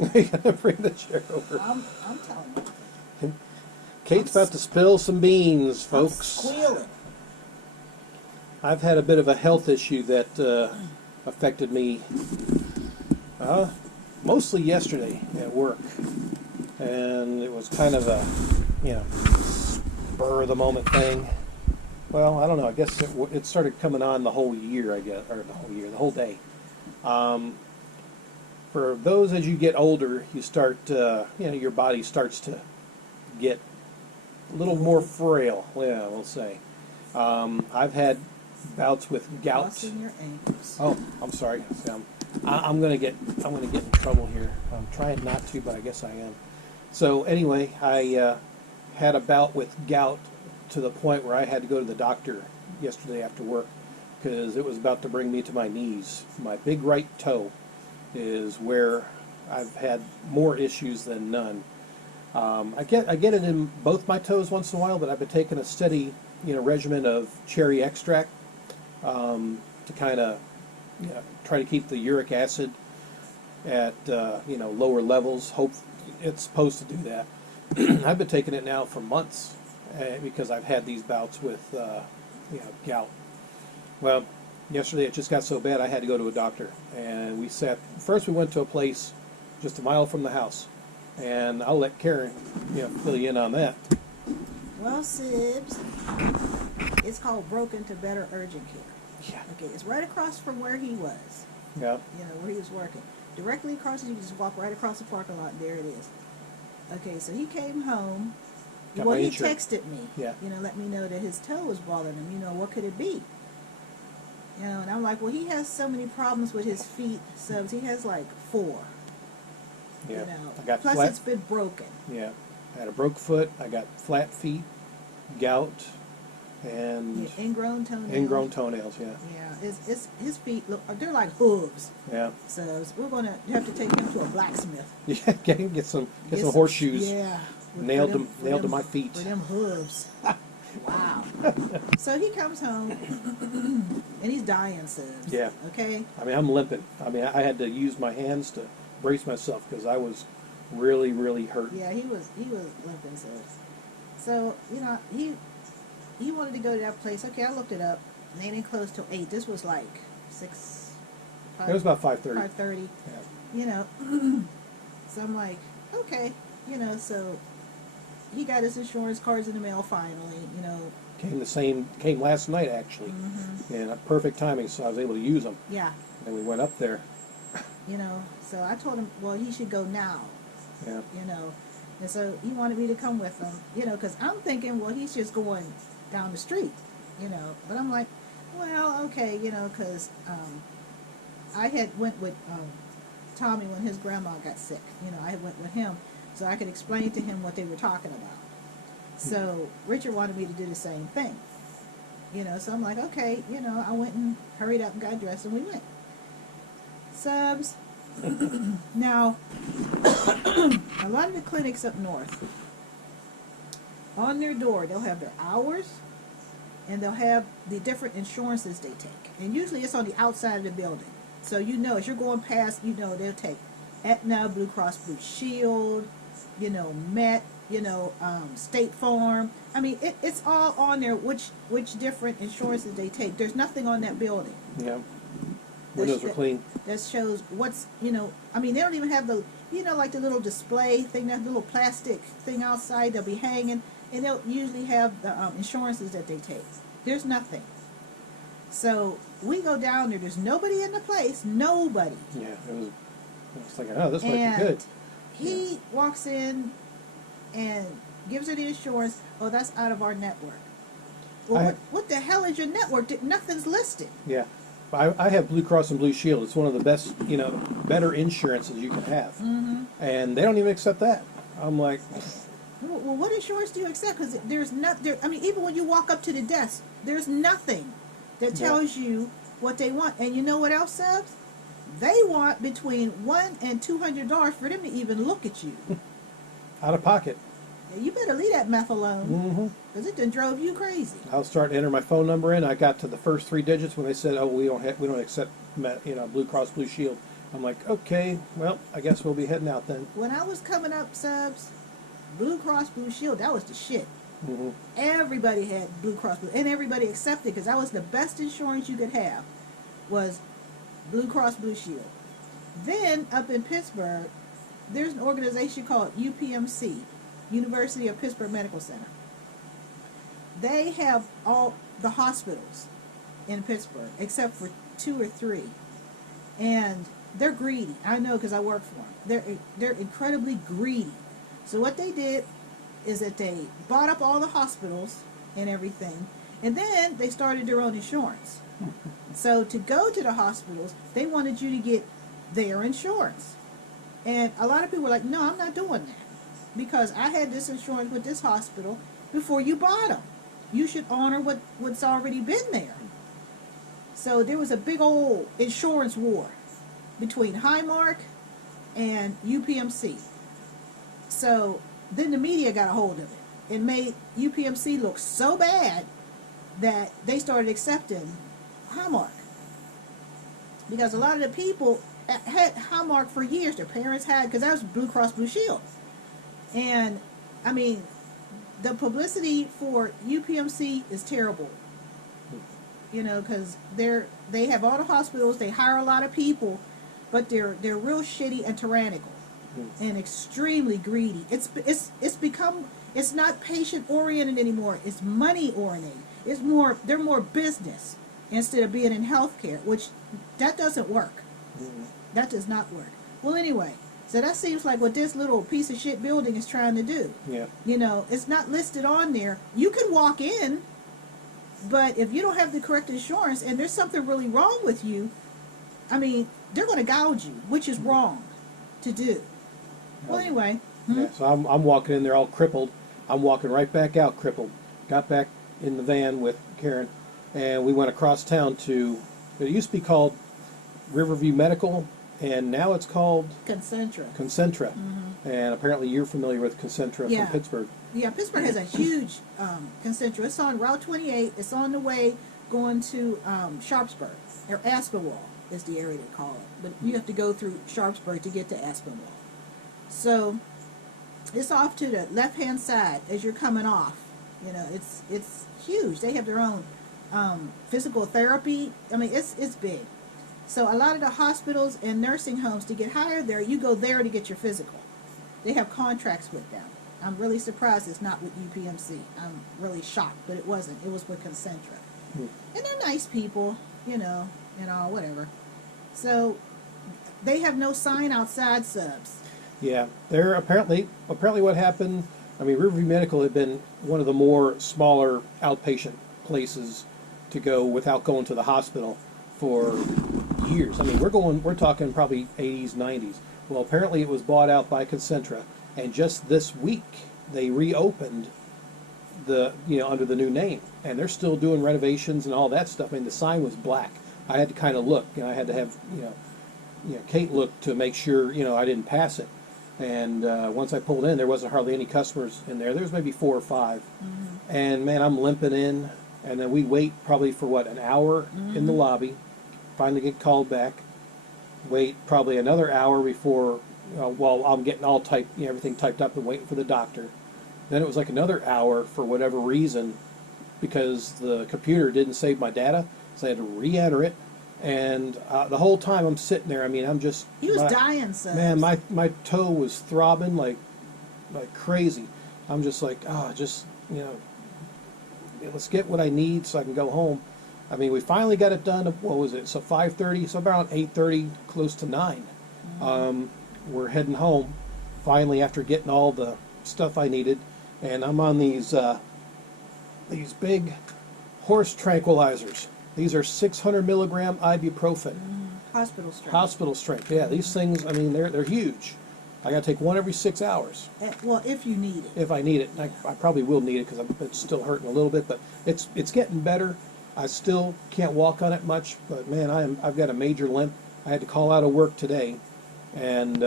You gotta bring the chair over. I'm telling you. Kate's about to spill some beans, I'm folks. squealing. I've had a bit of a health issue that affected me mostly yesterday at work. And it was kind of a, spur of the moment thing. Well, I don't know. I guess it started coming on the whole year, I guess, or the whole day. For those as you get older, you start, your body starts to get a little more frail, yeah, we'll say. I've had bouts with gout. Crossing your ankles. Oh, I'm sorry. I'm gonna get in trouble here. I'm trying not to, but I guess I am. So anyway, I had a bout with gout to the point where I had to go to the doctor yesterday after work because it was about to bring me to my knees. My big right toe is where I've had more issues than none. I get it in both my toes once in a while, but I've been taking a steady, regimen of cherry extract to kind of, try to keep the uric acid at lower levels. Hope it's supposed to do that. I've been taking it now for months because I've had these bouts with gout. Well, yesterday it just got so bad I had to go to a doctor, and first we went to a place just a mile from the house, and I'll let Karen fill you in on that. Well, Sibs, it's called Broken to Better Urgent Care. Yeah. Okay, it's right across from where he was. Yeah. Where he was working. Directly across, you can just walk right across the parking lot, and there it is. Okay, so he came home. Got Well, my he insurance. texted me. Yeah. Let me know that his toe was bothering him. What could it be? And I'm like, well, he has so many problems with his feet, so he has like 4. Yeah. I got Plus, flat. it's been broken. Yeah. I had a broke foot. I got flat feet, gout, and Yeah, ingrown toenails. ingrown toenails. Yeah. Yeah, it's his feet they're like hooves. Yeah. So we're gonna have to take him to a blacksmith. Yeah. Get some horseshoes. Yeah. Nailed to my feet. For them hooves. Wow. So he comes home and he's dying, Sibs. Yeah. Okay. I mean, I'm limping. I mean, I had to use my hands to brace myself because I was really, really hurt. Yeah, he was limping, Sibs. So he wanted to go to that place. Okay, I looked it up. And they didn't close till 8. This was like 6. It was about 5:30. 5:30. Yeah. So I'm like, okay, so he got his insurance cards in the mail finally, Came last night actually, and perfect timing, so I was able to use them. Yeah. And we went up there. So I told him, well, he should go now. Yeah. And so he wanted me to come with him, because I'm thinking, well, he's just going down the street, but I'm like, well, okay, because I had went with Tommy when his grandma got sick. I had went with him so I could explain to him what they were talking about. So Richard wanted me to do the same thing. So I'm like, okay, I went and hurried up and got dressed and we went. Subs. Now, a lot of the clinics up north, on their door, they'll have their hours and they'll have the different insurances they take. And usually it's on the outside of the building. So as you're going past, they'll take Aetna, Blue Cross Blue Shield, Met, State Farm. I mean, it's all on there, which different insurances they take. There's nothing on that building. Yeah. Windows were clean. That shows what's, I mean, they don't even have the, like the little display thing, that little plastic thing outside they'll be hanging, and they'll usually have the insurances that they take. There's nothing. So we go down there. There's nobody in the place. Nobody. Yeah, I was thinking, oh, this might be good. He walks in and gives her the insurance. Oh, that's out of our network. Well, what the hell is your network? Nothing's listed. Yeah. I have Blue Cross and Blue Shield. It's one of the best, better insurances you can have. Mm-hmm. And they don't even accept that. I'm like... Well, what insurance do you accept? Because there's I mean, even when you walk up to the desk, there's nothing that tells you what they want. And you know what else, Subs? They want between $100 and $200 for them to even look at you. Out of pocket. You better leave that meth alone, because it done drove you crazy. I'll start to enter my phone number in. I got to the first 3 digits when they said, "Oh, we don't accept, Blue Cross Blue Shield." I'm like, okay, well, I guess we'll be heading out then. When I was coming up, subs, Blue Cross Blue Shield, that was the shit. Hmm. Everybody had Blue Cross Blue, and everybody accepted because that was the best insurance you could have, was Blue Cross Blue Shield. Then up in Pittsburgh, there's an organization called UPMC, University of Pittsburgh Medical Center. They have all the hospitals in Pittsburgh except for 2 or 3, and they're greedy. I know because I work for them. They're incredibly greedy. So what they did is that they bought up all the hospitals and everything, and then they started their own insurance. So to go to the hospitals, they wanted you to get their insurance. And a lot of people were like, no, I'm not doing that, because I had this insurance with this hospital before you bought them. You should honor what's already been there. So there was a big old insurance war between Highmark and UPMC. So then the media got a hold of it and made UPMC look so bad that they started accepting Highmark. Because a lot of the people had Highmark for years. Their parents had, because that was Blue Cross Blue Shield. And, I mean, the publicity for UPMC is terrible. You know, because they have all the hospitals, they hire a lot of people, but they're real shitty and tyrannical and extremely greedy. It's become, it's not patient oriented anymore. It's money oriented. They're more business instead of being in healthcare, which that doesn't work. That does not work. Well, anyway, so that seems like what this little piece of shit building is trying to do. Yeah. You know, it's not listed on there. You can walk in, but if you don't have the correct insurance and there's something really wrong with you, I mean, they're going to gouge you, which is wrong to do. Well, anyway. Yeah, so I'm walking in there all crippled. I'm walking right back out crippled. Got back in the van with Karen, and we went across town to, it used to be called Riverview Medical, and now it's called Concentra. Concentra. And apparently you're familiar with Concentra Yeah. from Pittsburgh. Yeah, Pittsburgh has a huge Concentra. It's on Route 28. It's on the way going to Sharpsburg, or Aspinwall is the area they call it. But you have to go through Sharpsburg to get to Aspinwall. So it's off to the left-hand side as you're coming off. You know, it's huge. They have their own physical therapy. I mean, it's big. So a lot of the hospitals and nursing homes, to get hired there, you go there to get your physical. They have contracts with them. I'm really surprised it's not with UPMC. I'm really shocked, but it wasn't. It was with Concentra. And they're nice people, you know, and all, whatever. So they have no sign outside, subs. Yeah, they're apparently what happened. I mean, Riverview Medical had been one of the more smaller outpatient places to go without going to the hospital for years. I mean, we're talking probably 80s, 90s. Well, apparently it was bought out by Concentra, and just this week they reopened under the new name, and they're still doing renovations and all that stuff. I mean, the sign was black. I had to kind of look. I had to have Kate look to make sure I didn't pass it. And once I pulled in, there wasn't hardly any customers in there. There was maybe 4 or 5. And man, I'm limping in, and then we wait probably for an hour in the lobby. Finally get called back. Wait probably another hour before, while I'm getting all everything typed up and waiting for the doctor. Then it was like another hour for whatever reason, because the computer didn't save my data, so I had to re-enter it. And the whole time I'm sitting there, I mean, I'm just... He was dying, son. Man, my toe was throbbing like crazy. I'm just like, let's get what I need so I can go home. I mean, we finally got it done. What was it? So 5:30, so about 8:30, close to 9. We're heading home, finally, after getting all the stuff I needed. And I'm on these big horse tranquilizers. These are 600 milligram ibuprofen. Hospital strength. Hospital strength, yeah. These things, I mean, they're huge. I got to take one every 6 hours. Well, if you need it. If I need it. I probably will need it because it's still hurting a little bit, but it's getting better. I still can't walk on it much, but man, I've got a major limp. I had to call out of work today and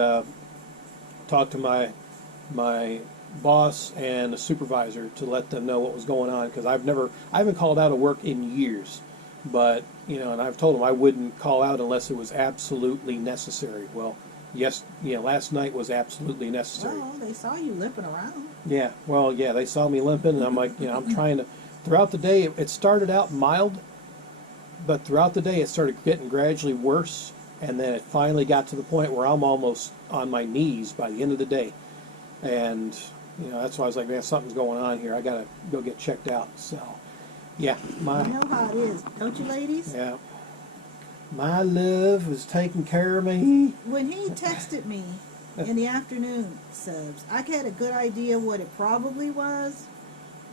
talk to my boss and the supervisor to let them know what was going on, because I haven't called out of work in years. But, and I've told them I wouldn't call out unless it was absolutely necessary. Well, yes, last night was absolutely necessary. Well, they saw you limping around. Yeah, well, yeah, they saw me limping, and I'm like, I'm trying to. Throughout the day, it started out mild, but throughout the day, it started getting gradually worse, and then it finally got to the point where I'm almost on my knees by the end of the day, and that's why I was like, man, something's going on here. I gotta go get checked out. So, yeah, You know how it is, don't you, ladies? yeah, my love was taking care of me. When he texted me in the afternoon, Subs, I had a good idea what it probably was,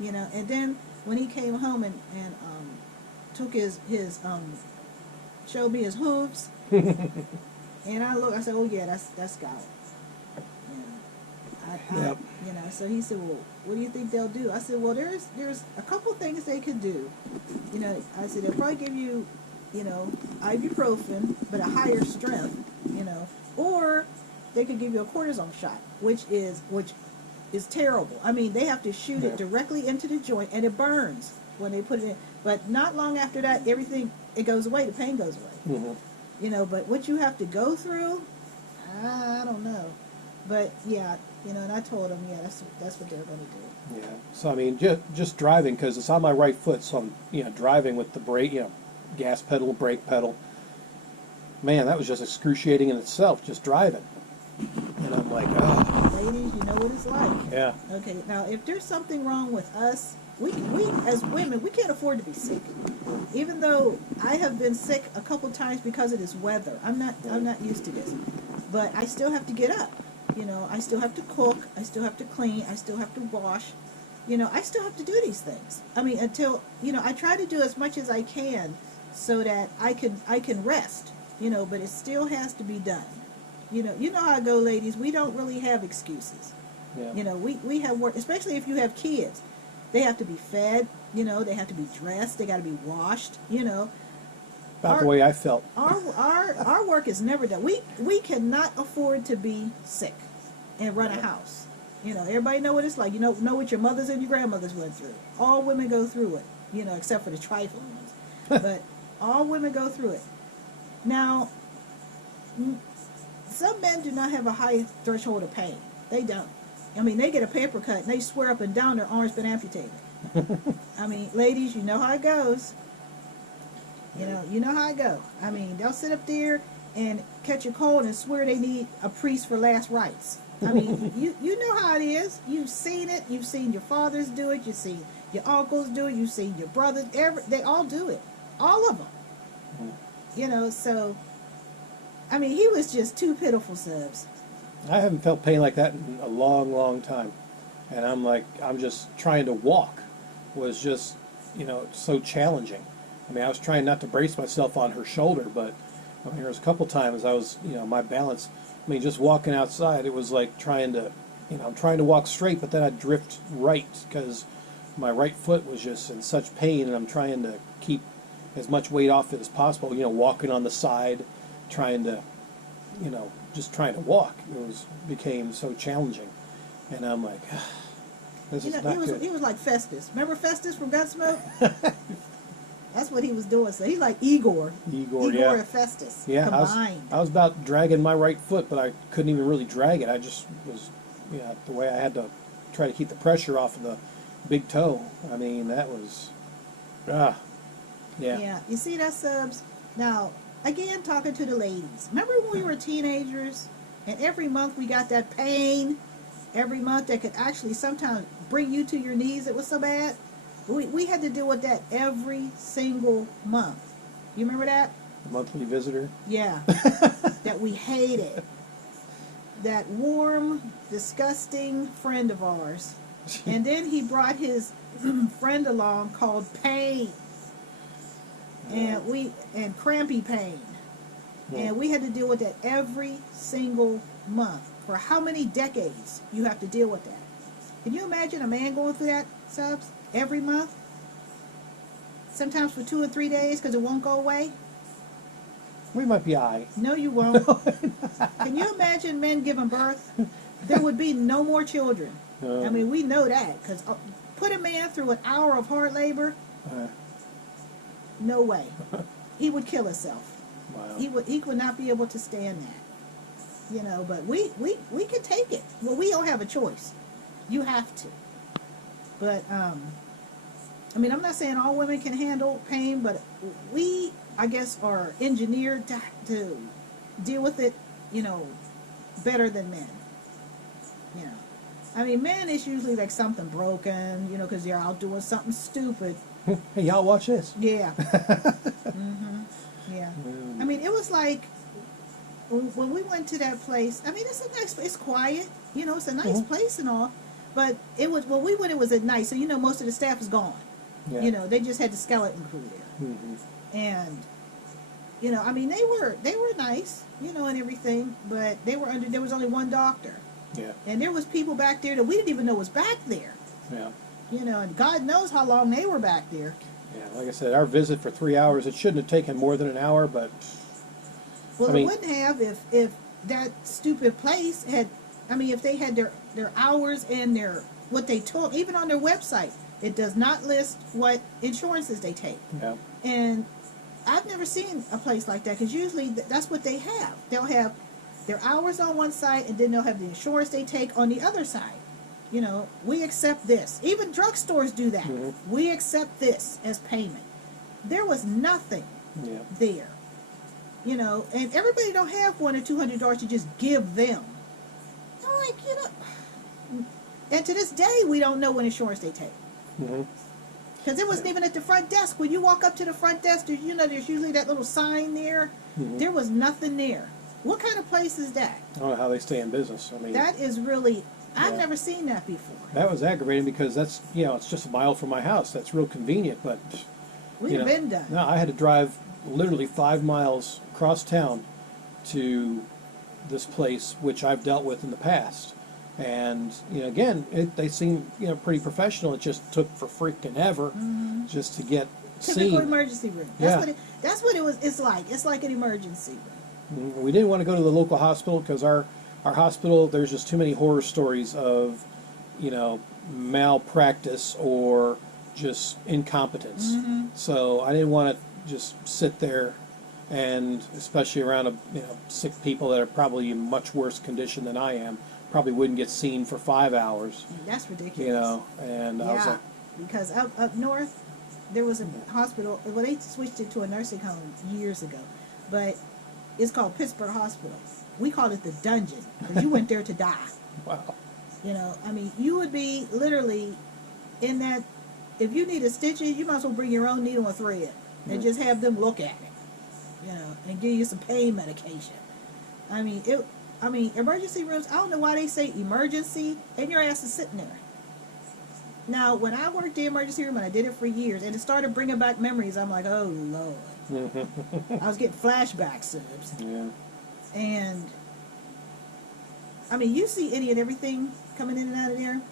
and then when he came home and took his showed me his hooves, and I said, oh yeah, that's Scout. Yep. So he said, well, what do you think they'll do? I said, well, there's a couple things they could do. I said, they'll probably give you, ibuprofen, but a higher strength, or they could give you a cortisone shot, which is terrible. I mean, they have to shoot it directly into the joint, and it burns when they put it in. But not long after that, it goes away. The pain goes away. Mm-hmm. But what you have to go through, I don't know. But yeah, and I told them, yeah, that's what they're going to do. Yeah. So I mean, just driving because it's on my right foot, so I'm driving with the brake, gas pedal, brake pedal. Man, that was just excruciating in itself, just driving. And I'm like, oh. Ladies, you know what it's like. Yeah. Okay, now if there's something wrong with us, we as women, we can't afford to be sick. Even though I have been sick a couple times because of this weather, I'm not used to this, but I still have to get up. I still have to cook. I still have to clean. I still have to wash. I still have to do these things. I mean, until I try to do as much as I can so that I can rest. But it still has to be done. You know how I go, ladies. We don't really have excuses. Yeah. We have work, especially if you have kids. They have to be fed. They have to be dressed. They got to be washed. About the way I felt. Our work is never done. We cannot afford to be sick and run a house. Everybody know what it's like. Know what your mothers and your grandmothers went through. All women go through it. Except for the trifling ones. But all women go through it. Now, some men do not have a high threshold of pain. They don't. I mean, they get a paper cut and they swear up and down their arm's been amputated. I mean, ladies, you know how it goes. You know how it go. I mean, they'll sit up there and catch a cold and swear they need a priest for last rites. I mean, you know how it is. You've seen it. You've seen your fathers do it. You've seen your uncles do it. You've seen your brothers. They all do it. All of them. So, I mean, he was just too pitiful, Subs. I haven't felt pain like that in a long, long time. And I'm just trying to walk was just, so challenging. I mean, I was trying not to brace myself on her shoulder, but I mean, there was a couple times I was, my balance, I mean, just walking outside, it was like trying to, I'm trying to walk straight, but then I'd drift right because my right foot was just in such pain, and I'm trying to keep as much weight off it as possible, walking on the side, trying to, just trying to walk. Became so challenging. And I'm like, this is not good. He was like Festus. Remember Festus from Gunsmoke? That's what he was doing. So he's like Igor. Igor yeah. and Festus combined. I was about dragging my right foot, but I couldn't even really drag it. I just was, the way I had to try to keep the pressure off of the big toe. I mean, that was, yeah. Yeah, you see that, Subs? Now, again, talking to the ladies. Remember when we were teenagers, and every month we got that pain? Every month that could actually sometimes bring you to your knees. It was so bad. We had to deal with that every single month. You remember that? The monthly visitor? Yeah. That we hated. That warm, disgusting friend of ours. And then he brought his friend along called Pain. And crampy pain. Yeah. And we had to deal with that every single month. For how many decades you have to deal with that? Can you imagine a man going through that, Subs? Every month? Sometimes for 2 or 3 days because it won't go away? We might be high. No, you won't. Can you imagine men giving birth? There would be no more children. I mean, we know that. Because put a man through an hour of hard labor, no way. He would kill himself. Wow. He would not be able to stand that. You know, but we could take it. Well, we don't have a choice. You have to. But I mean, I'm not saying all women can handle pain, but we, I guess, are engineered to deal with it, you know, better than men. You know, I mean, men is usually like something broken, you know, because they're out doing something stupid. Hey, y'all watch this. Yeah. hmm Yeah. I mean, it was like when we went to that place. I mean, it's a nice. It's quiet. You know, it's a nice place and all. But it was when we went. It was at night, so you know, most of the staff is gone. Yeah. You know, they just had the skeleton crew there, and you know, I mean, they were nice, you know, and everything. But they were under. There was only one doctor. Yeah. And there was people back there that we didn't even know was back there. Yeah. You know, and God knows how long they were back there. Yeah. Like I said, our visit for 3 hours. It shouldn't have taken more than an hour, but Well, I mean, it wouldn't have if that stupid place had. I mean, if they had their hours and their what they took, even on their website, it does not list what insurances they take. yeah. And I've never seen a place like that because usually that's what they have. They'll have their hours on one side and then they'll have the insurance they take on the other side. You know, we accept this. Even drugstores do that. We accept this as payment. There was nothing Yeah. there. You know, and everybody don't have $100 or $200 to just give them. I'm like, you know, and to this day we don't know what insurance they take. Mm-hmm. Because it wasn't even at the front desk. When you walk up to the front desk, you know, there's usually that little sign there. There was nothing there. What kind of place is that? I don't know how they stay in business. I mean, That is really, I've Yeah. never seen that before. that was aggravating because that's, you know, it's just a mile from my house. That's real convenient, but We've you know, been done. no, I had to drive literally 5 miles across town to this place, which I've dealt with in the past. And, you know, again, they seem, you know, pretty professional. It just took for freaking ever just to get Typical seen. emergency room. Yeah. That's what it was. It's like. It's like an emergency room. We didn't want to go to the local hospital because our hospital, there's just too many horror stories of, you know, malpractice or just incompetence. So I didn't want to just sit there, and especially around sick people that are probably in much worse condition than I am, probably wouldn't get seen for 5 hours. That's ridiculous. You know, and I was Yeah, like, because up north, there was a hospital. Well, they switched it to a nursing home years ago, but it's called Pittsburgh Hospital. We called it the dungeon because you went there to die. wow. You know, I mean, you would be literally in that. If you needed stitches, you might as well bring your own needle and thread and just have them look at it. You know, and give you some pain medication. I mean, emergency rooms. I don't know why they say emergency, and your ass is sitting there. Now, when I worked the emergency room, and I did it for years, and it started bringing back memories, I'm like, oh, Lord. I was getting flashbacks, Subs. Yeah. And, I mean, you see any and everything coming in and out of there.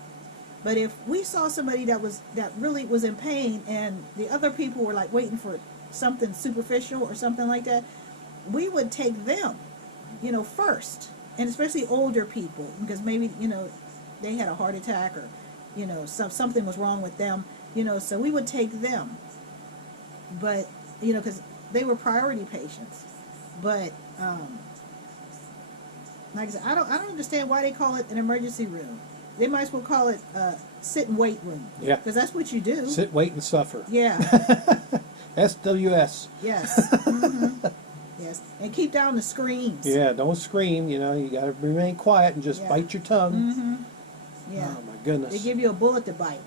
But if we saw somebody that really was in pain, and the other people were like waiting for something superficial or something like that, we would take them, you know, first. And especially older people, because maybe, you know, they had a heart attack or, you know, something was wrong with them, you know, so we would take them. But, you know, because they were priority patients. But, like I said, I don't understand why they call it an emergency room. They might as well call it a sit and wait room. Yeah. Because that's what you do. Sit, wait, and suffer. Yeah. SWS. Yes. Yes. And keep down the screams. Yeah, don't scream. You know, you got to remain quiet and just Yeah. bite your tongue. Yeah. Oh my goodness. They give you a bullet to bite.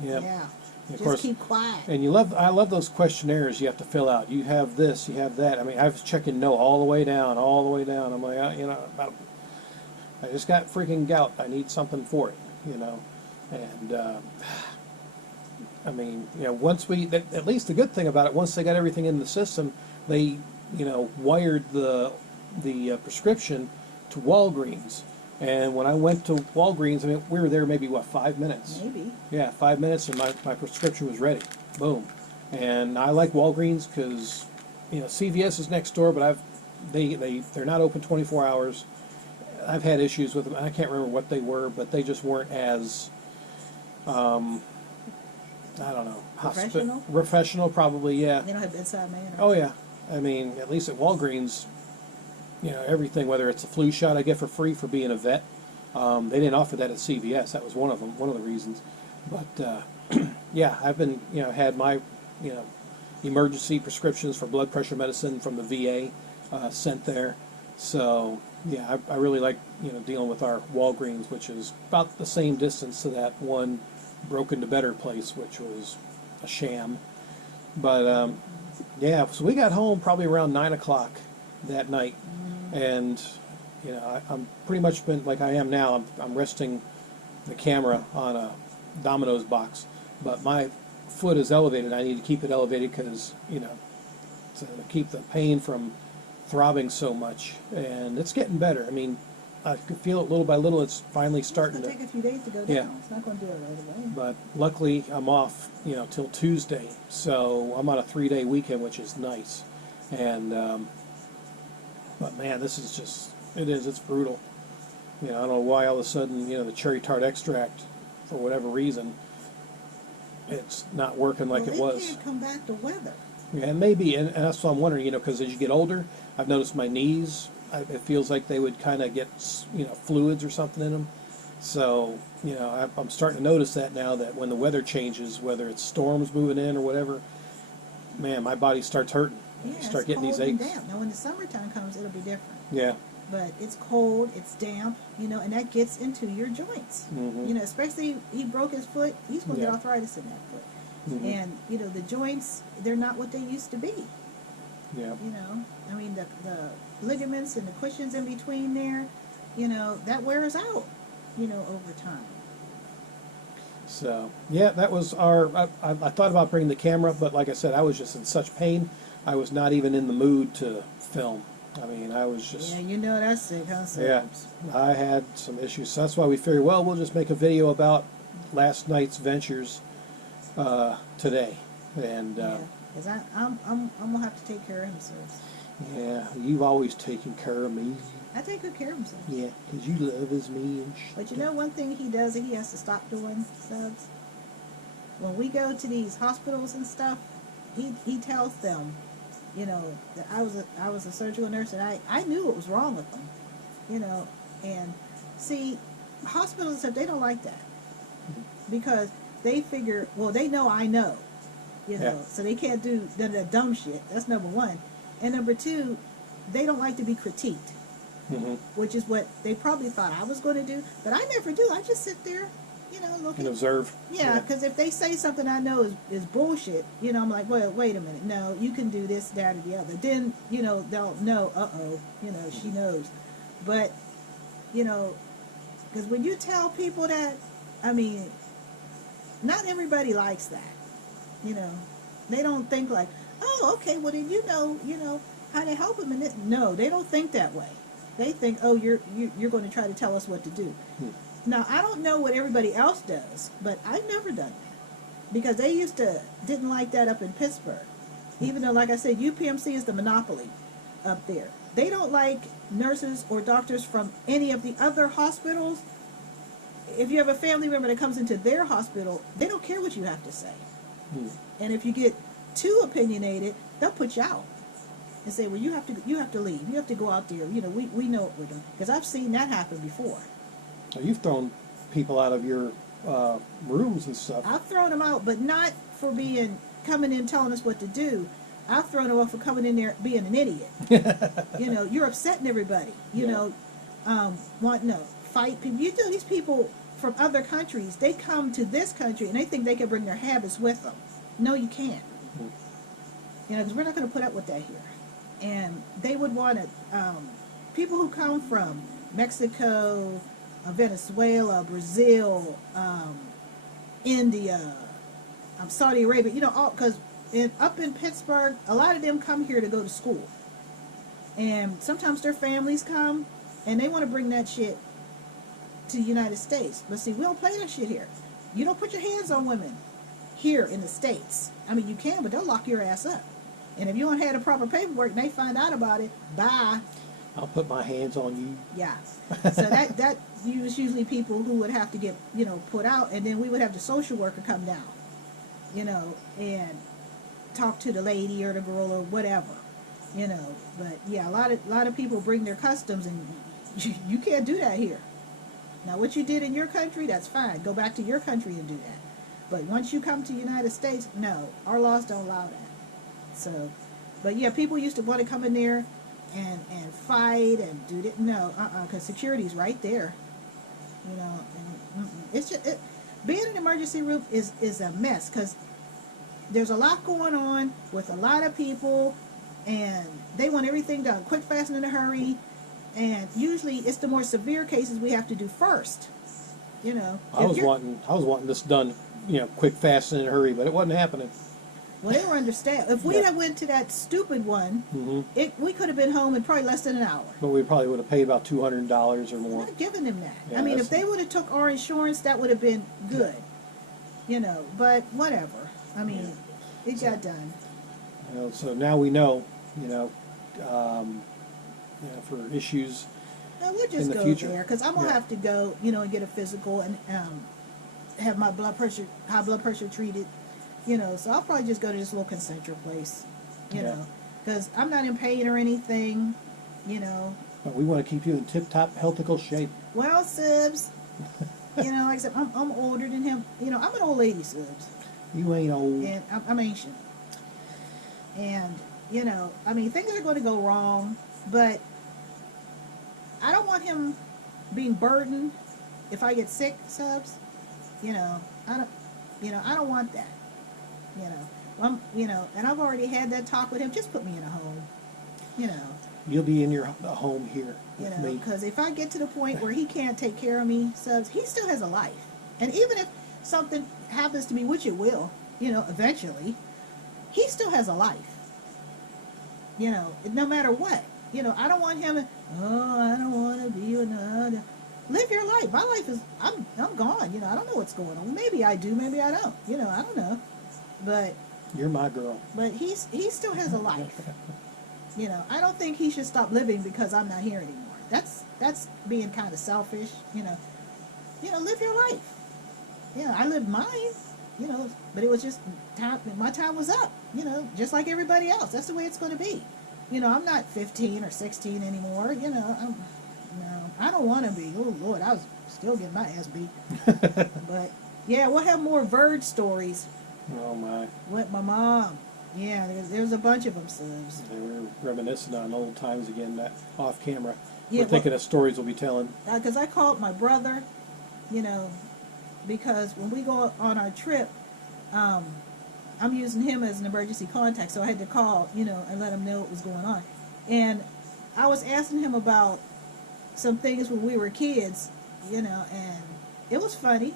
Yeah. Yeah. And of Just course, keep quiet. and I love those questionnaires you have to fill out. You have this, you have that. I mean, I was checking no all the way down. I'm like, you know, I just got freaking gout. I need something for it, you know. And I mean, you know, at least the good thing about it, once they got everything in the system, they, you know, wired the prescription to Walgreens. And when I went to Walgreens, I mean, we were there maybe, 5 minutes? Maybe. Yeah, 5 minutes, and my prescription was ready. Boom. And I like Walgreens because, you know, CVS is next door, but they're not open 24 hours. I've had issues with them. I can't remember what they were, but they just weren't as I don't know, Professional? professional probably, yeah. They don't have bedside manner. Oh yeah, I mean, at least at Walgreens, you know, everything, whether it's a flu shot I get for free for being a vet. They didn't offer that at CVS. That was one of them, one of the reasons. But yeah, I've been, you know, had my, you know, emergency prescriptions for blood pressure medicine from the VA sent there. So yeah, I really like, you know, dealing with our Walgreens, which is about the same distance to that one Broken to Better place, which was a sham. But yeah, so we got home probably around 9 o'clock that night, and you know, I'm pretty much been like I am now. I'm resting the camera on a Domino's box, but my foot is elevated. I need to keep it elevated because, you know, to keep the pain from throbbing so much, and it's getting better. I mean, I could feel it little by little. It's finally starting It's to. going to take a few days to go down. Yeah. It's not going to do it right away. But luckily, I'm off, you know, till Tuesday, so I'm on a 3-day weekend, which is nice. And but man, this is just it's brutal. You know, I don't know why all of a sudden, you know, the cherry tart extract, for whatever reason, it's not working like well, it was. They can't combat the weather. Yeah, and maybe, and that's what I'm wondering, you know, because as you get older, I've noticed my knees, it feels like they would kind of get, you know, fluids or something in them. So, you know, I'm starting to notice that now, that when the weather changes, whether it's storms moving in or whatever, man, my body starts hurting. Yeah, I start it's getting cold these and aches. damp. Now, when the summertime comes, it'll be different. Yeah. But it's cold, it's damp, you know, and that gets into your joints. Mhm. You know, especially he broke his foot, he's going to Yeah. get arthritis in that foot. Mhm. And, you know, the joints, they're not what they used to be. Yeah. You know, I mean, the ligaments and the cushions in between there, you know, that wears out, you know, over time. So, yeah, that was our, I thought about bringing the camera, but like I said, I was just in such pain, I was not even in the mood to film. I mean, I was just... Yeah, you know that's sick, huh? Yeah, I had some issues. So that's why we figured, well, we'll just make a video about last night's ventures today. And Yeah, because I'm gonna have to take care of him, so yeah, you've always taken care of me. I take good care of him, so. Yeah, because you love as me and But you know one thing he does that he has to stop doing, Subs? When we go to these hospitals and stuff, he tells them, you know, that I was a surgical nurse and I knew what was wrong with them, you know, and see, hospitals and stuff, they don't like that because they figure, well, they know I know, you know, Yeah. so they can't do the dumb shit. That's number one. And number two, they don't like to be critiqued, Mm-hmm. which is what they probably thought I was going to do, but I never do. I just sit there, you know, looking. And observe. Yeah, because if they say something I know is bullshit, you know, I'm like, well, wait a minute. No, you can do this, that, or the other. Then, you know, they'll know, uh-oh, you know, she knows. But, you know, because when you tell people that, I mean, not everybody likes that, you know. They don't think like, oh, okay, well, then you know how to help them. And no, they don't think that way. They think, oh, you're going to try to tell us what to do. Now, I don't know what everybody else does, but I've never done that. Because they didn't like that up in Pittsburgh. Even though, like I said, UPMC is the monopoly up there. They don't like nurses or doctors from any of the other hospitals. If you have a family member that comes into their hospital, they don't care what you have to say. And if you get too opinionated, they'll put you out. And say, well, you have to leave. You have to go out there. You know, we know what we're doing. Because I've seen that happen before. You've thrown people out of your rooms and stuff. I've thrown them out, but not for coming in telling us what to do. I've thrown them out for coming in there being an idiot. You know, you're upsetting everybody. You know, fight people. You know, these people from other countries, they come to this country and they think they can bring their habits with them. No, you can't. You know, because we're not going to put up with that here. And they would want to, people who come from Mexico, Venezuela, Brazil, India, Saudi Arabia, you know, all because up in Pittsburgh, a lot of them come here to go to school. And sometimes their families come, and they want to bring that shit to the United States. But see, we don't play that shit here. You don't put your hands on women here in the States. I mean, you can, but they'll lock your ass up. And if you don't have the proper paperwork and they find out about it, bye. I'll put my hands on you. Yeah. So that usually people who would have to get, you know, put out, and then we would have the social worker come down. you know, and talk to the lady or the girl or whatever, you know. But yeah, a lot of people bring their customs, and you can't do that here. Now, what you did in your country, that's fine. Go back to your country and do that. But once you come to the United States, no, our laws don't allow that. So, but yeah, people used to want to come in there and fight and do that. No, because security's right there, you know. And it's just being in an emergency room is a mess because there's a lot going on with a lot of people, and they want everything done quick, fast, and in a hurry. And usually, it's the more severe cases we have to do first. You know, I was wanting this done, you know, quick, fast, and in a hurry, but it wasn't happening. well, they were understaffed. If we'd Yeah. have went to that stupid one, Hmm. we could have been home in probably less than an hour. But we probably would have paid about $200 or I'm more. not giving them that. Yeah, I mean, that's- if they would have took our insurance, that would have been good. You know, but whatever. I mean, it got done. You know, so now we know, um, for issues. Now we'll In just the go future. there because I'm gonna Yeah. have to go, you know, and get a physical and have my high blood pressure treated. You know, so I'll probably just go to this little Concentra place. You Yeah. know, because I'm not in pain or anything. You know, But we want to keep you in tip-top healthical shape. well, Sibs. You know, like I said, I'm older than him. You know, I'm an old lady, Sibs. You ain't old. And I'm ancient. And, you know, I mean, things are going to go wrong, but I don't want him being burdened if I get sick, Subs. You know, I don't want that. You know, and I've already had that talk with him. Just put me in a home. You know, You'll be in your home here you with know, me. because if I get to the point where he can't take care of me, Subs, he still has a life. And even if something happens to me, which it will, you know, eventually, he still has a life. You know, no matter what. You know, I don't want him. I don't want to be another. Live your life. My life is. I'm gone. You know, I don't know what's going on. Maybe I do. Maybe I don't. You know, I don't know. But You're my girl. he still has a life. You know, I don't think he should stop living because I'm not here anymore. That's being kind of selfish. You know, live your life. Yeah, I lived mine. You know, but it was just time. My time was up. You know, just like everybody else. That's the way it's going to be. You know, I'm not 15 or 16 anymore. You know, no, I don't want to be. Oh Lord, I was still getting my ass beat. But yeah, we'll have more Verge stories Oh my. with my mom. Yeah, there's a bunch of them, Subs. They were reminiscing on old times again, that off camera. Yeah, We're thinking of stories we'll be telling. Because I called my brother, you know, because when we go on our trip, I'm using him as an emergency contact, so I had to call, you know, and let him know what was going on. And I was asking him about some things when we were kids, you know, and it was funny,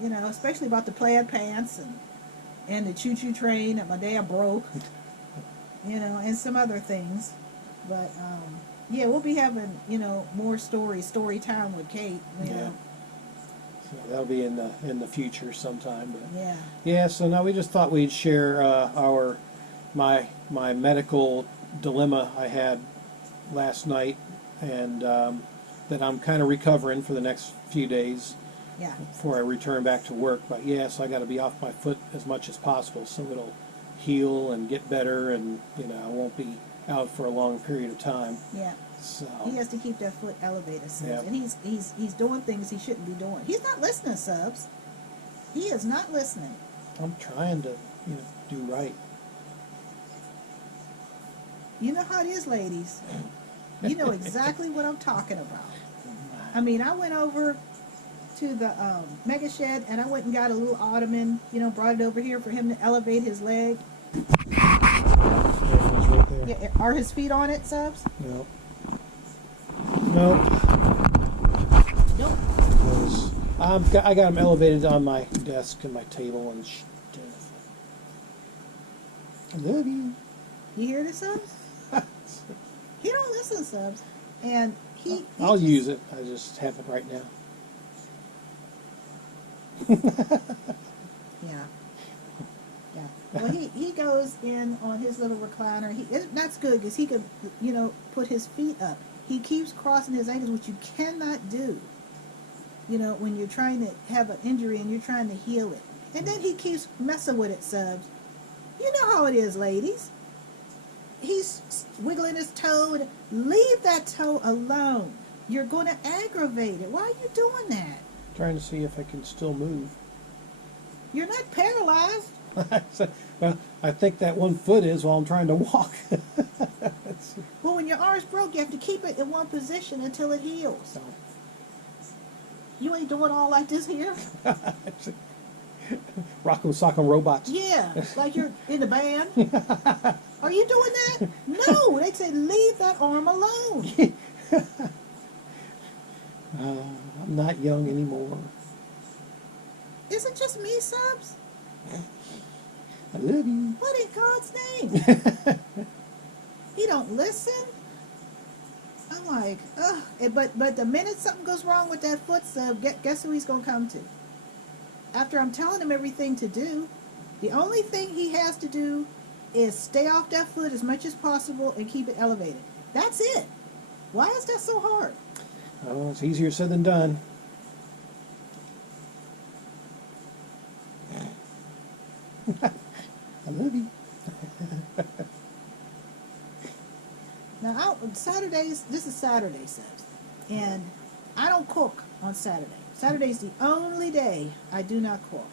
you know, especially about the plaid pants and the choo-choo train that my dad broke, you know, and some other things. But, yeah, we'll be having, you know, more story time with Kate, you Yeah. know. So that'll be in the future sometime. But Yeah. yeah, so now we just thought we'd share my medical dilemma I had last night, and that I'm kind of recovering for the next few days Yeah. before I return back to work. But yes, I got to be off my foot as much as possible so it'll heal and get better, and I won't be out for a long period of time. Yeah. So He has to keep that foot elevated, Subs. Yeah. And he's doing things he shouldn't be doing. He's not listening, Subs. He is not listening. I'm trying to do right. You know how it is, ladies. You know exactly what I'm talking about. I mean, I went over to the mega shed and I went and got a little ottoman, you know, brought it over here for him to elevate his leg. Yeah, it's right there. Yeah, are his feet on it, Subs? Nope. Nope. Nope. Because I got them elevated on my desk and my table and stuff. I love you. You hear this, Subs? He don't listen, Subs. And he I'll just- use it. I just have it right now. Yeah. Yeah. Well, he goes in on his little recliner. That's good because he could, you know, put his feet up. He keeps crossing his ankles, which you cannot do. You know, when you're trying to have an injury and you're trying to heal it. And then he keeps messing with it, Subs. You know how it is, ladies. He's wiggling his toe. And leave that toe alone. You're going to aggravate it. Why are you doing that? Trying to see if I can still move. You're not paralyzed. Well, I think that 1 foot is while I'm trying to walk. Well, when your arm's broke, you have to keep it in one position until it heals. So, You ain't doing all like this here. Rock'em Sock'em Robots. Yeah, like you're in the band. Are you doing that? No, they say leave that arm alone. I'm not young anymore. Is it just me, Subs? I love you. What in God's name? He don't listen. I'm like, ugh. But the minute something goes wrong with that foot, Sub, guess who he's gonna come to? After I'm telling him everything to do, the only thing he has to do is stay off that foot as much as possible and keep it elevated. That's it. Why is that so hard? Oh, it's easier said than done. I love you. Now, Saturdays, this is Saturday, Subs, and I don't cook on Saturday. Saturday's the only day I do not cook.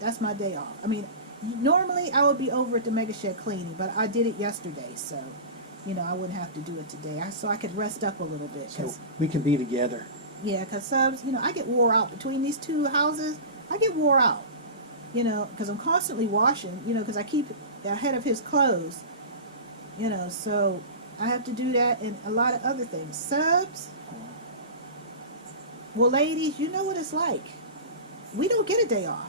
That's my day off. I mean, normally I would be over at the Mega Shed cleaning, but I did it yesterday, so, I wouldn't have to do it today. So I could rest up a little bit. So we can be together. Yeah, because Subs, I get wore out between these two houses. I get wore out, because I'm constantly washing, because I keep ahead of his clothes, so I have to do that and a lot of other things. Subs, well, ladies, you know what it's like. We don't get a day off.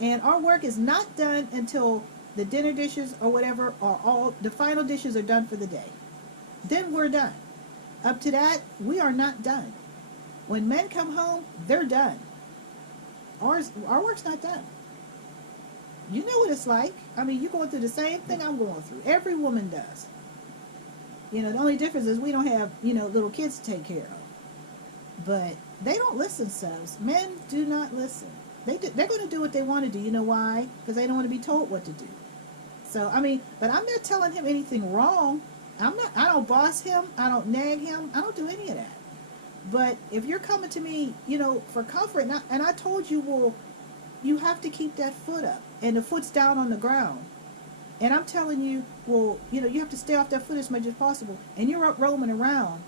And our work is not done until the dinner dishes or whatever, or all the final dishes are done for the day. Then we're done. Up to that, we are not done. When men come home, they're done. Our work's not done. You know what it's like. I mean, you're going through the same thing I'm going through. Every woman does. The only difference is we don't have, little kids to take care of. But they don't listen, Subs. Men do not listen. They're going to do what they want to do. You know why? Because they don't want to be told what to do. So, but I'm not telling him anything wrong. I don't boss him. I don't nag him. I don't do any of that. But if you're coming to me, for comfort, and I told you, well, you have to keep that foot up, and the foot's down on the ground. And I'm telling you, well, you have to stay off that foot as much as possible, and you're up roaming around.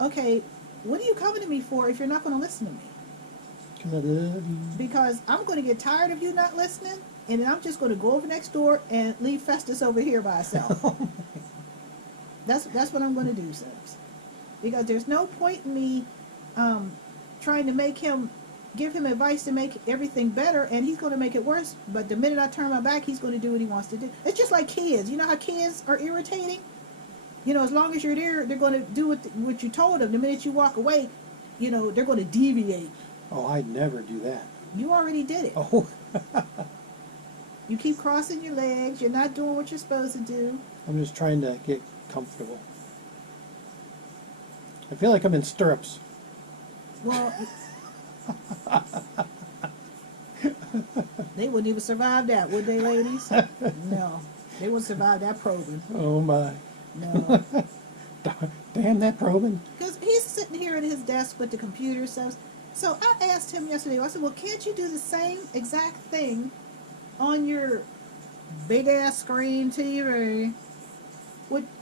Okay, what are you coming to me for if you're not going to listen to me? Because I love you. Because I'm going to get tired of you not listening, and then I'm just going to go over next door and leave Festus over here by himself. That's what I'm going to do, Subs. Because there's no point in me trying to give him advice to make everything better, and he's going to make it worse. But the minute I turn my back, he's going to do what he wants to do. It's just like kids. You know how kids are irritating? As long as you're there, they're going to do what you told them. The minute you walk away, they're going to deviate. Oh, I'd never do that. You already did it. Oh. You keep crossing your legs. You're not doing what you're supposed to do. I'm just trying to get comfortable. I feel like I'm in stirrups. Well, they wouldn't even survive that, would they, ladies? No. They wouldn't survive that probing. Oh, my. No. Damn that probing. Because he's sitting here at his desk with the computer stuff. So I asked him yesterday, I said, well, can't you do the same exact thing on your big-ass screen TV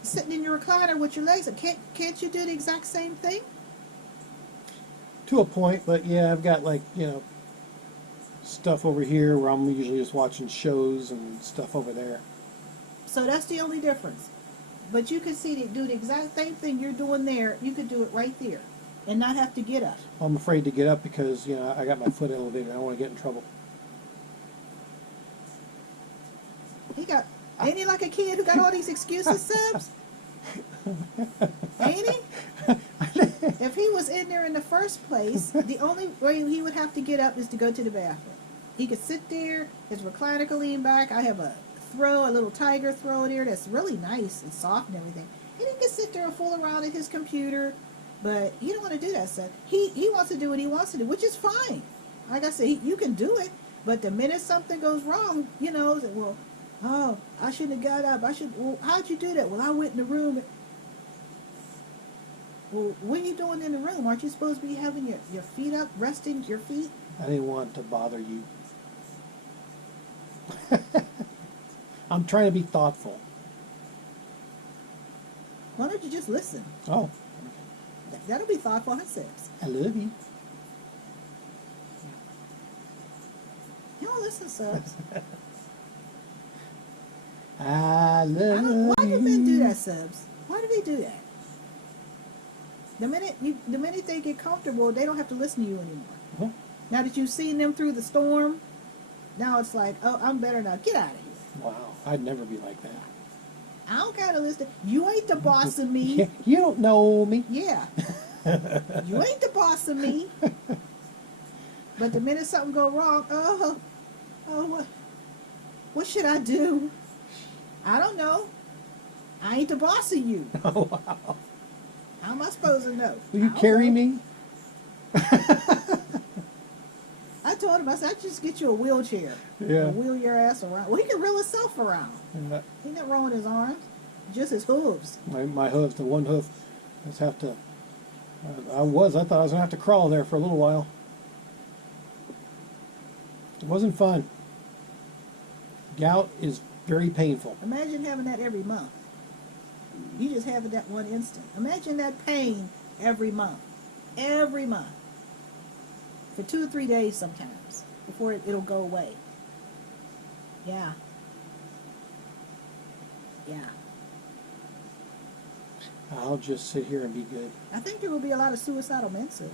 sitting in your recliner with your legs up? Can't you do the exact same thing? To a point, but yeah, I've got stuff over here where I'm usually just watching shows and stuff over there. So that's the only difference. But you could do the exact same thing you're doing there. You could do it right there and not have to get up. I'm afraid to get up because, I got my foot elevated. I don't want to get in trouble. Ain't he like a kid who got all these excuses, Subs? Ain't he? If he was in there in the first place, the only way he would have to get up is to go to the bathroom. He could sit there, his recliner could lean back. I have a little tiger throw there that's really nice and soft and everything. And he could sit there and fool around at his computer, but he don't want to do that stuff. He wants to do what he wants to do, which is fine. Like I said, you can do it, But the minute something goes wrong, well, oh, I shouldn't have got up. Well, how'd you do that? Well, I went in the room. Well, what are you doing in the room? Aren't you supposed to be having your feet up, resting your feet? I didn't want to bother you. I'm trying to be thoughtful. Why don't you just listen? Oh, That'll be thoughtful, huh, Sis? I love you. You don't listen, Subs. I love Why do men do that, Subs? Why do they do that? The minute they get comfortable, they don't have to listen to you anymore. Huh? Now that you've seen them through the storm, now it's like, oh, I'm better now. Get out of here. Wow, I'd never be like that. I don't gotta listen. You ain't the boss of me. Yeah, you don't know me. Yeah. You ain't the boss of me. But the minute something go wrong, what should I do? I don't know. I ain't the boss of you. Oh, wow. How am I supposed to know? Will you I don't carry know. me? I told him, I said, I just get you a wheelchair. Yeah. Wheel your ass around. Well, he can reel himself around. Ain't nothing wrong with his arms. Just his hooves. My hooves, the one hoof, I just have to. I thought I was gonna have to crawl there for a little while. It wasn't fun. Gout is very painful. Imagine having that every month. You just have it that one instant. Imagine that pain every month. Every month. For 2 or 3 days sometimes. Before it'll go away. Yeah. Yeah. I'll just sit here and be good. I think there will be a lot of suicidal men, Sis.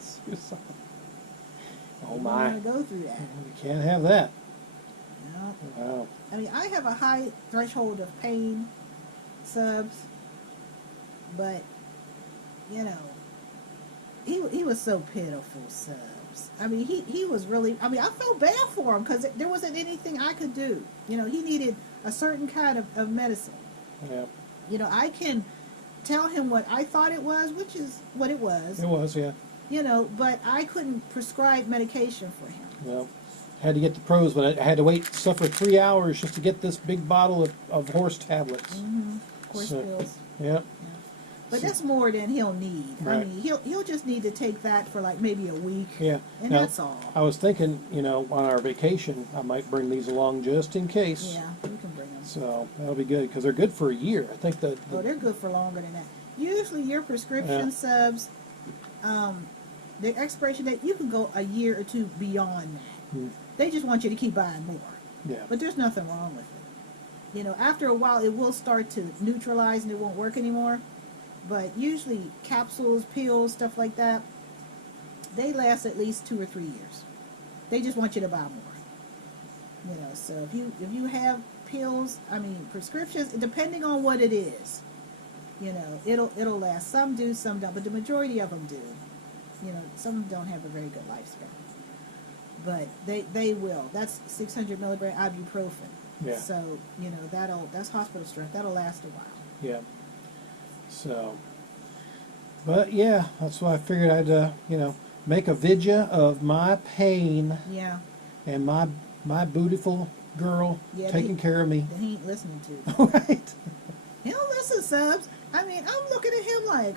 Suicide. Oh You my! don't want to go through that. You can't have that. No. Wow. I mean, I have a high threshold of pain, Subs, but, he was so pitiful, Subs. I mean, he was really, I felt bad for him because there wasn't anything I could do. He needed a certain kind of medicine. Yeah. I can tell him what I thought it was, which is what it was, It was. Yeah. but I couldn't prescribe medication for him. Well, had to get the pros, but I had to suffer 3 hours just to get this big bottle of horse tablets. Mm-hmm. Horse So, pills. Yep. But that's more than he'll need. I Right. mean, he'll just need to take that for like maybe a week, Yeah. and Now, that's all. I was thinking, on our vacation, I might bring these along just in case. Yeah, we can bring them. So that'll be good because they're good for a year. I think that. Oh, they're good for longer than that. Usually, your prescription Subs, the expiration date, you can go a year or two beyond that. Hmm. They just want you to keep buying more. Yeah. But there's nothing wrong with it. After a while, it will start to neutralize and it won't work anymore. But usually, capsules, pills, stuff like that, they last at least 2 or 3 years. They just want you to buy more. So if you have pills, prescriptions, depending on what it is, it'll last. Some do, some don't, but the majority of them do. Some don't have a very good lifespan. But they will. That's 600 milligram ibuprofen. Yeah. So, that's hospital strength. That'll last a while. Yeah. So, but yeah, that's why I figured I'd, make a vidya of my pain Yeah. and my beautiful girl Yeah, taking care of me. That he ain't listening to. Right. He don't listen, Subs. I'm looking at him like,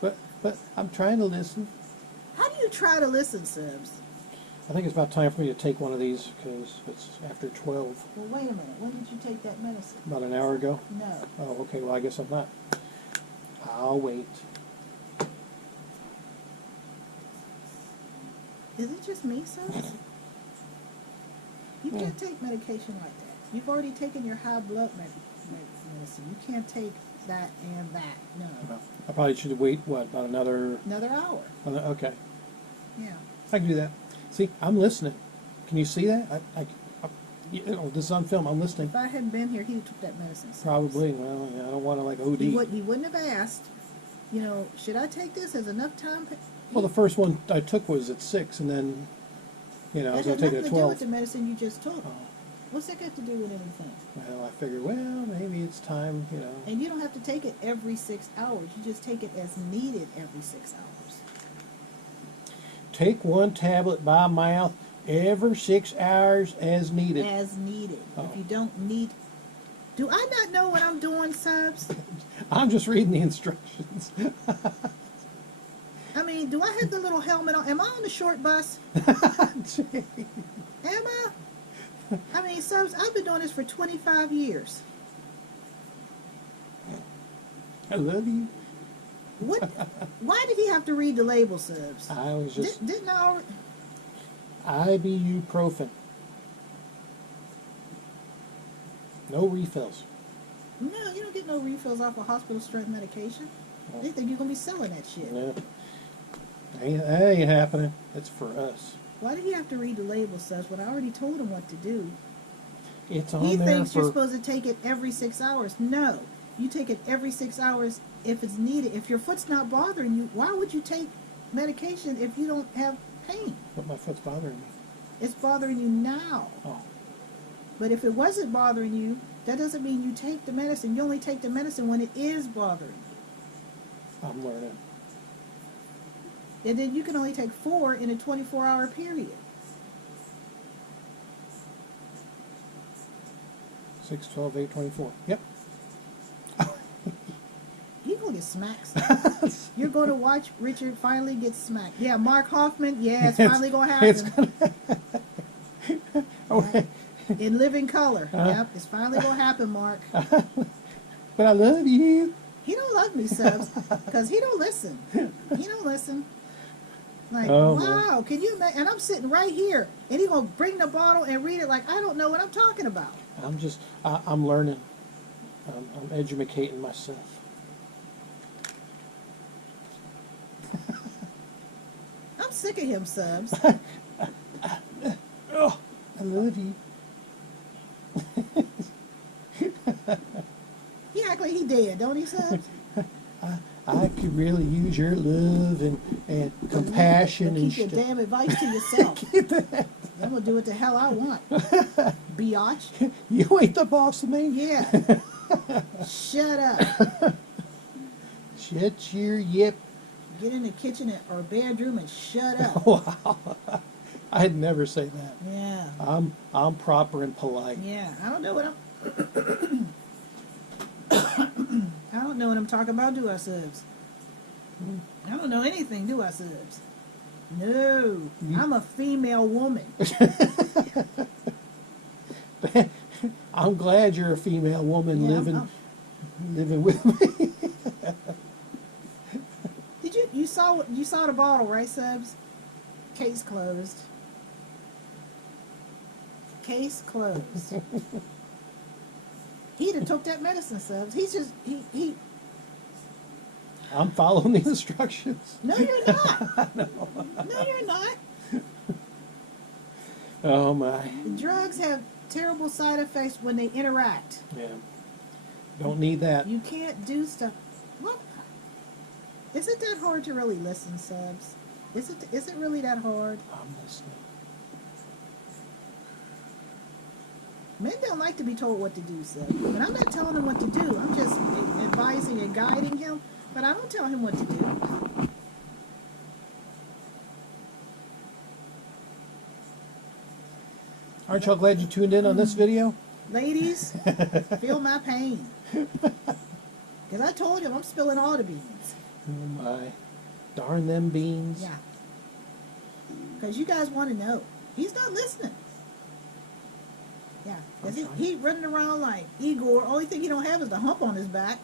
what? But I'm trying to listen. How do you try to listen, Subs? I think it's about time for me to take one of these because it's after 12. Well, wait a minute. When did you take that medicine? About an hour ago. No. Oh, okay. Well, I guess I'm not. I'll wait. Is it just me, Subs? You can't take medication like that. You've already taken your high blood medicine. You can't take that and that. No. Well, I probably should wait, about another... Another hour. Okay. Yeah. I can do that. See, I'm listening. Can you see that? This is on film. I'm listening. If I hadn't been here, he'd took that medicine. Subs. Probably. Well, yeah, I don't want to OD. He wouldn't have asked, should I take this? Has enough time? Well, the first one I took was at 6, and then, I That was had going to take nothing it to at do 12. with the medicine you just took. Oh, What's that got to do with anything? well, I figured, maybe it's time, And you don't have to take it every 6 hours. You just take it as needed every 6 hours. Take one tablet by mouth Every 6 hours as needed. as needed. Oh. If you don't need, do I not know what I'm doing, subs? I'm just reading the instructions. I mean, do I have the little helmet on? Am I on the short bus? Am I? I mean, subs, I've been doing this for 25 years. I love you. What? Why did he have to read the label, subs? I was just Didn't I already? ibuprofen. No refills. No, you don't get no refills off of hospital strength medication. They think you're gonna be selling that shit. No. That ain't happening. It's for us. Why did he have to read the label, subs? When I already told him what to do. It's on He there thinks you're for. supposed to take it every 6 hours. No, you take it every 6 hours if it's needed. If your foot's not bothering you, why would you take medication if you don't have pain? But my foot's bothering me. It's bothering you now. Oh, But if it wasn't bothering you, that doesn't mean you take the medicine. You only take the medicine when it is bothering you. I'm learning. And then you can only take 4 in a 24-hour period. 6, 12, 8, 24. Yep. You're going to get smacked. You're going to watch Richard finally get smacked. Yeah, Mark Hoffman, yeah, it's finally going to It's happen. Okay. In living color. Yep, it's finally going to happen, Mark. But I love you. He don't love me, subs, because he don't listen. He don't listen. Like, Oh, boy. wow, can you imagine? And I'm sitting right here, and he going to bring the bottle and read it like I don't know what I'm talking about. I'm learning. I'm educating myself. I'm sick of him, subs. Oh, I love you. He act like he dead, don't he, subs? I could really use your love and compassion Keep and your stuff. damn advice to yourself. I'm going to do what the hell I want. Biatch. You ain't the boss of me. Yeah. Shut up. Shut your yip. Get in the kitchen or bedroom and shut up. Wow. I'd never say that. Yeah. I'm proper and polite. Yeah. I don't know what I'm... I don't know what I'm talking about, do I, subs? I don't know anything, do I, subs? No. I'm a female woman. I'm glad you're a female woman Yeah, living with me. Did you saw the bottle, right, subs? Case closed. Case closed. He'd have took that medicine, subs. He's just he. I'm following the instructions. No, you're not. No, you're not. Oh my. Drugs have terrible side effects when they interact. Yeah. Don't need that. You can't do stuff. What? Is it that hard to really listen, subs? Is it really that hard? I'm listening. Men don't like to be told what to do, subs. And I'm not telling him what to do. I'm just advising and guiding him. But I don't tell him what to do. Aren't y'all glad you tuned in on this video? Ladies, feel my pain. Because I told him I'm spilling all the beans. Oh my. Darn them beans. Yeah. Because you guys want to know. He's not listening. Yeah. 'Cause he running around like Igor. Only thing he don't have is the hump on his back.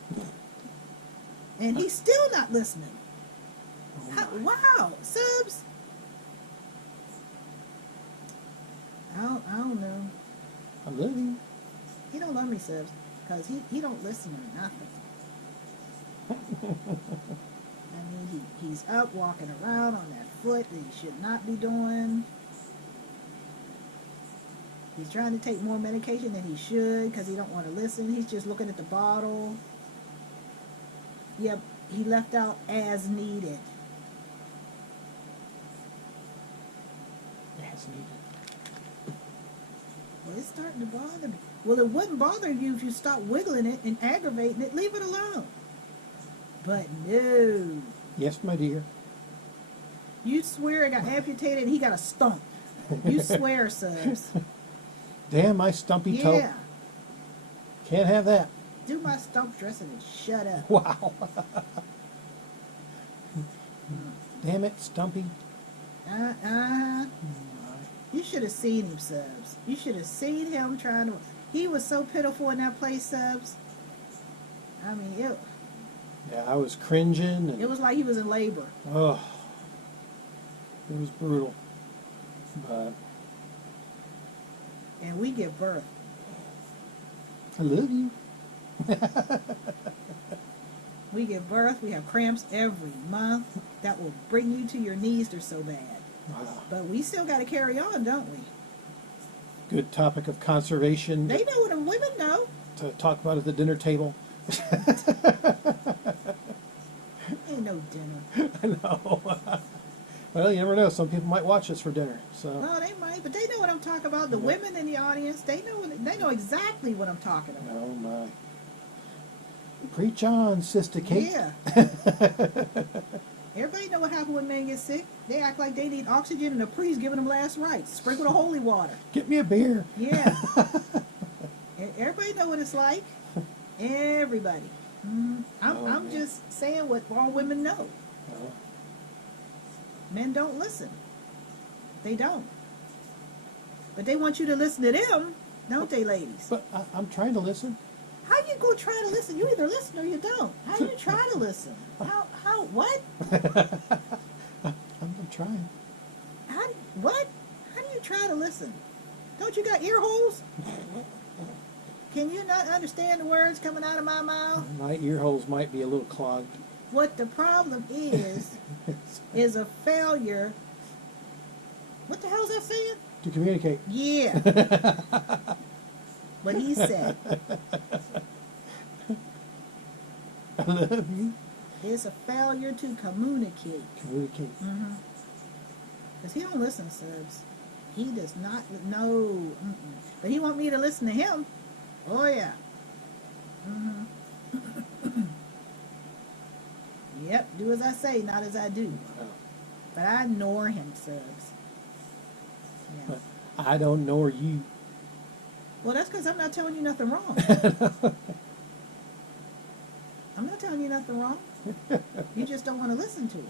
And he's still not listening. Wow. Subs. I don't know. I love you. He don't love me, subs. Because he don't listen or nothing. I mean, he's up walking around on that foot that he should not be doing. He's trying to take more medication than he should because he don't want to listen. He's just looking at the bottle. Yep, he left out as needed. As needed. Well, it's starting to bother me. Well, it wouldn't bother you if you stopped wiggling it and aggravating it. Leave it alone. But no. Yes, my dear. You swear it got amputated and he got a stump. You swear, subs. Damn my stumpy toe. Yeah. Can't have that. Do my stump dressing and shut up. Wow. Damn it, Stumpy. You should have seen him, subs. You should have seen him trying to. He was so pitiful in that place, subs. I mean, Yeah, I was cringing and it was like he was in labor. oh, it was brutal. But And we give birth. I love you. We give birth. We have cramps every month. That will bring you to your knees. They're so bad. Wow. But we still got to carry on, don't we? Good topic of conservation They know what the women know. to talk about at the dinner table. Ain't no dinner. I know. Well, you never know. Some people might watch us for dinner. So No, they might, but they know what I'm talking about. The Yeah. women in the audience, they know exactly what I'm talking about. oh my. Preach on, Sister Kate. Yeah. Everybody know what happened when men get sick. They act like they need oxygen and the priest giving them last rites. Sprinkle the holy water. Get me a beer. Yeah. Everybody know what it's like. Everybody. Oh, I'm man. just saying what all women know. Well, Men don't listen. They don't. But they want you to listen to them, don't they, ladies? but I'm trying to listen. How you gonna try to listen? You either listen or you don't. How you try to listen? What? I'm trying. What? How do you try to listen? Don't you got ear holes? Can you not understand the words coming out of my mouth? My ear holes might be a little clogged. What the problem is a failure. What the hell is that saying? To communicate. Yeah. What he said. I love you. It's a failure to communicate. Communicate. Because he don't listen, subs. He does not know. But he want me to listen to him. Oh, yeah. Yep, do as I say, not as I do. Oh. But I ignore him, subs. Yeah. But I don't know you. Well, that's because I'm not telling you nothing wrong. I'm not telling you nothing wrong. You just don't want to listen to it.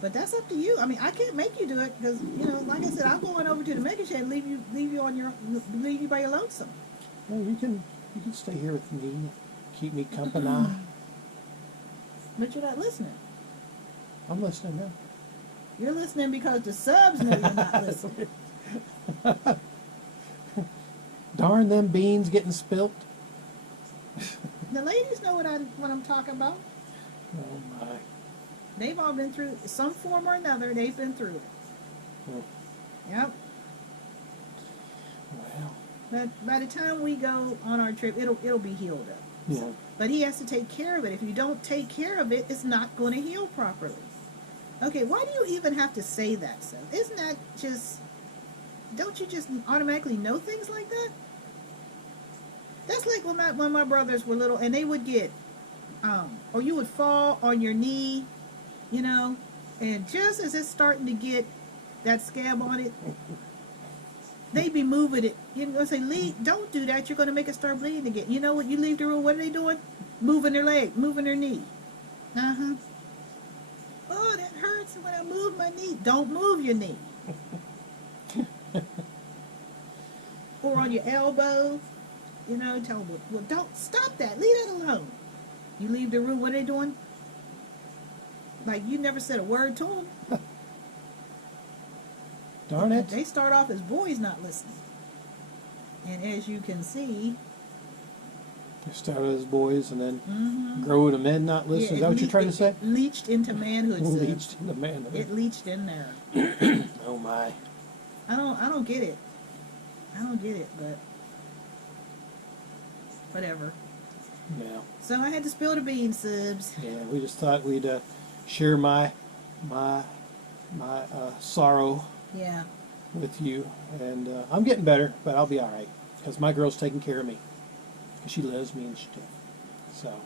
But that's up to you. I mean, I can't make you do it because, like I said, I'm going over to the mega shed and leave you by your lonesome. Well, you can stay here with me. Keep me company. But you're not listening. I'm listening now. You're listening because the subs know you're not listening. Darn them beans getting spilt. The ladies know what I'm talking about. Oh my. They've all been through some form or another. They've been through it. Oh, Yep. well. But by the time we go on our trip, it'll be healed up. Yeah. But he has to take care of it. If you don't take care of it, it's not going to heal properly. Okay, why do you even have to say that, Seth? Isn't that just... Don't you just automatically know things like that? That's like when my brothers were little, and they would get... or you would fall on your knee, and just as it's starting to get that scab on it, they'd be moving it. Say, Lee, don't do that. You're going to make it start bleeding again. You know what? You leave the room. What are they doing? Moving their leg, moving their knee. Oh, that hurts when I move my knee. Don't move your knee. Or on your elbow. Tell them, well, don't stop that. Leave that alone. You leave the room. What are they doing? Like you never said a word to them. Darn it. They start off as boys not listening. And as you can see... You start as boys and then grow to men not listen. Is that what you're trying to say? It leached into manhood. Sis. Leached into manhood. It leached in there. Oh my. I don't get it. I don't get it, but... Whatever. Yeah. So I had to spill the beans, subs. Yeah, we just thought we'd share my sorrow Yeah. with you, and I'm getting better, but I'll be all right because my girl's taking care of me. She loves me and stuff. So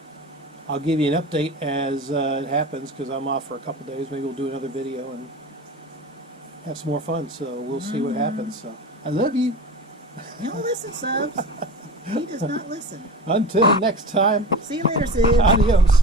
I'll give you an update as it happens because I'm off for a couple days. Maybe we'll do another video have some more fun. So we'll see what happens. So I love you. You don't listen, Subs. He does not listen. Until next time, See you later, Sid. adios.